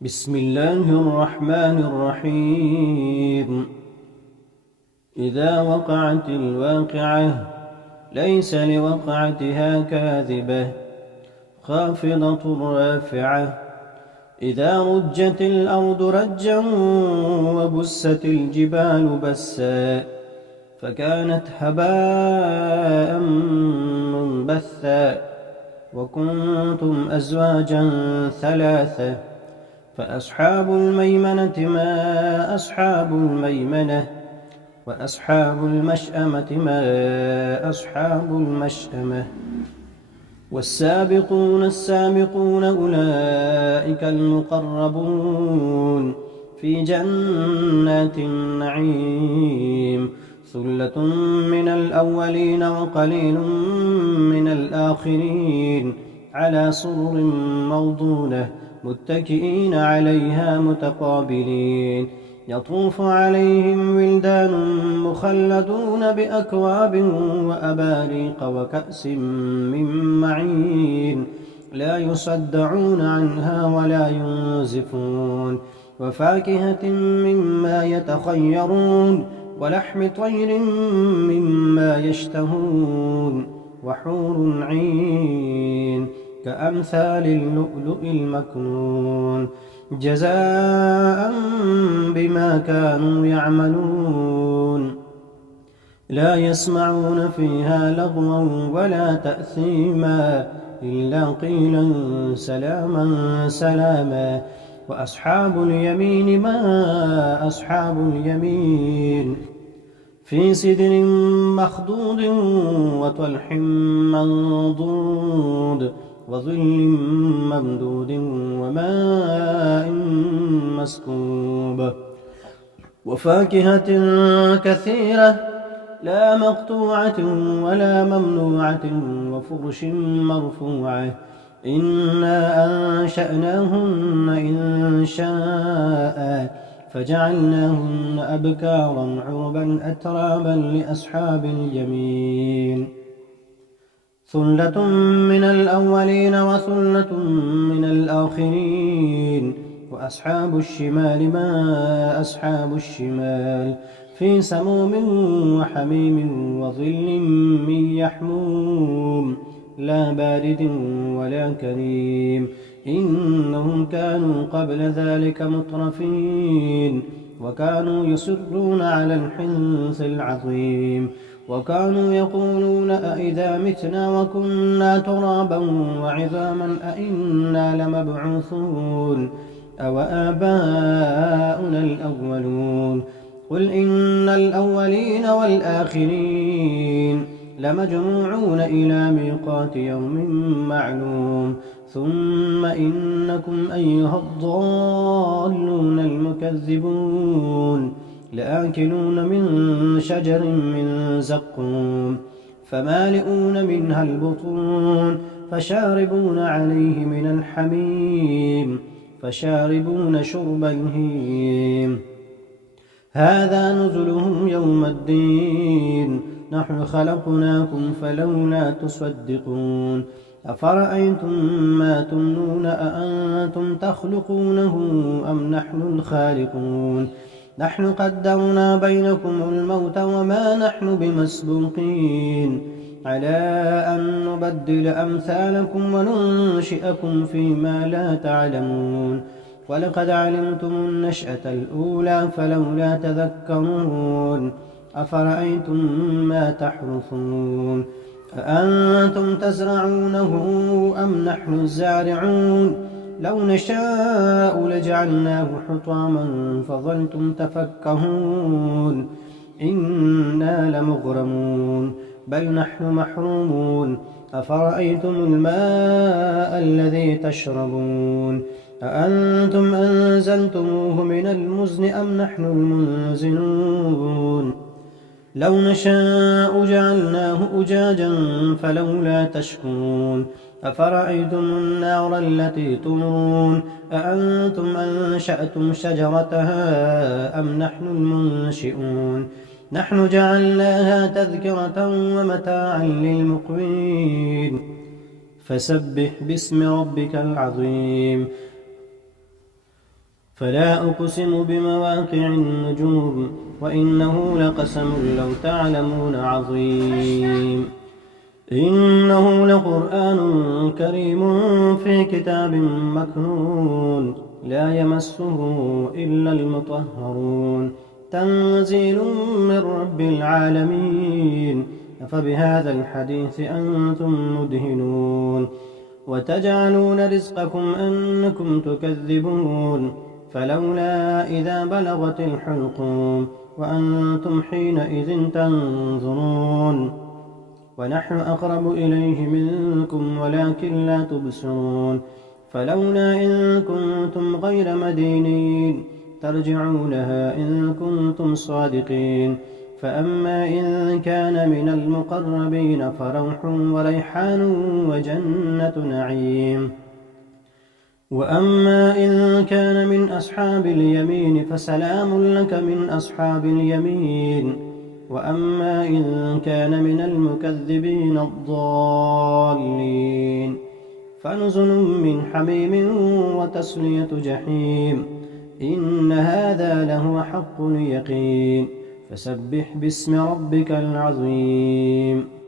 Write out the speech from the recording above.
بسم الله الرحمن الرحيم. إذا وقعت الواقعة ليس لوقعتها كاذبة خافضة رافعة. إذا رجت الأرض رجا وبست الجبال بسا فكانت هباء منبثا وكنتم أزواجا ثلاثة فأصحاب الميمنة ما أصحاب الميمنة وأصحاب المشأمة ما أصحاب المشأمة. والسابقون السابقون أولئك المقربون في جنات النعيم ثلة من الأولين وقليل من الآخرين على سرر موضونة متكئين عليها متقابلين يطوف عليهم ولدان مخلدون بأكواب وأباريق وكأس من معين لا يصدعون عنها ولا ينزفون وفاكهة مما يتخيرون ولحم طير مما يشتهون وحور عين كأمثال اللؤلؤ المكنون جزاء بما كانوا يعملون. لا يسمعون فيها لغوا ولا تأثيما إلا قيلا سلاما سلاما. وأصحاب اليمين ما أصحاب اليمين في سدر مخضود وطلح منضود وظل ممدود وماء مسكوب وفاكهة كثيرة لا مقطوعة ولا ممنوعة وفرش مرفوعة إنا أنشأناهن إن شاء فجعلناهن أبكارا عربا أترابا لأصحاب اليمين ثلة من الأولين وثلة من الآخرين. وأصحاب الشمال ما أصحاب الشمال في سموم وحميم وظل من يحموم لا بارد ولا كريم إنهم كانوا قبل ذلك مترفين وكانوا يصرون على الحنث العظيم وكانوا يقولون أئذا متنا وكنا ترابا وعظاما أئنا لمبعوثون أو آباؤنا الأولون. قل إن الأولين والآخرين لمجموعون إلى ميقات يوم معلوم ثم إنكم أيها الضالون المكذبون لآكلون من شجر من زقوم فمالئون منها البطون فشاربون عليه من الحميم فشاربون شرب الهيم هذا نزلهم يوم الدين نحن خلقناكم فلولا تصدقون. أفرأيتم ما تمنون أأنتم تخلقونه أم نحن الخالقون نحن قدرنا بينكم الموت وما نحن بمسبوقين على أن نبدل أمثالكم وننشئكم فيما لا تعلمون ولقد علمتم النشأة الأولى فلولا تذكرون. أفرأيتم ما تحرثون أأنتم تزرعونه أم نحن الزارعون لو نشاء لجعلناه حطاما فظلتم تفكهون إنا لمغرمون بل نحن محرومون. أفرأيتم الماء الذي تشربون أأنتم أنزلتموه من المزن أم نحن المنزلون لو نشاء جعلناه أجاجا فلولا تشكرون. أفرأيتم النار التي تورون أأنتم أنشأتم شجرتها أم نحن المنشئون نحن جعلناها تذكرة ومتاعا للمقوين فسبح باسم ربك العظيم. فلا أقسم بمواقع النجوم وإنه لقسم لو تعلمون عظيم إنه لقرآن كريم في كتاب مكنون لا يمسه إلا المطهرون تنزيل من رب العالمين أفبهذا الحديث أنتم مدهنون وتجعلون رزقكم أنكم تكذبون فلولا إذا بلغت الحلقوم وأنتم حينئذ تنظرون ونحن أقرب إليه منكم ولكن لا تبصرون فلولا إن كنتم غير مدينين ترجعونها إن كنتم صادقين فأما إن كان من المقربين فروح وريحان وجنة نعيم وأما إن كان من أصحاب اليمين فسلام لك من أصحاب اليمين وأما إن كان من المكذبين الضالين فنزل من حميم وتصلية جحيم إن هذا لهو حق اليقين فسبح باسم ربك العظيم